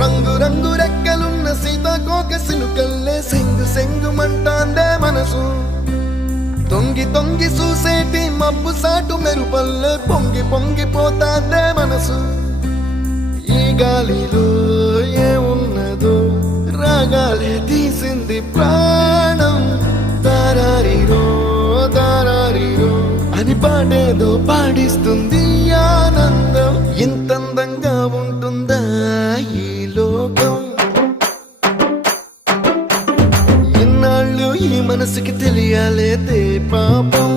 రంగు రంగు రెక్కలున్న సీతాకోక సినుకల్లే సెంగు సెంగు మంటాందే మనసు తొంగి తొంగి చూసేటి మబ్బు సాటు మెరుపల్లే పొంగి పొంగిపోతాందే మనసు ఈ గాలిలో ఏమున్నదో రాగాలే తీసింది ప్రాణం దారారిరో దారారిరో అని పాడేదో పాడిస్తుంది ఆనందం ఇంత అందంగా ఉంటుందా ఈ లోకం ఇన్నాళ్ళు ఈ మనసుకి తెలియాలేదే పాపం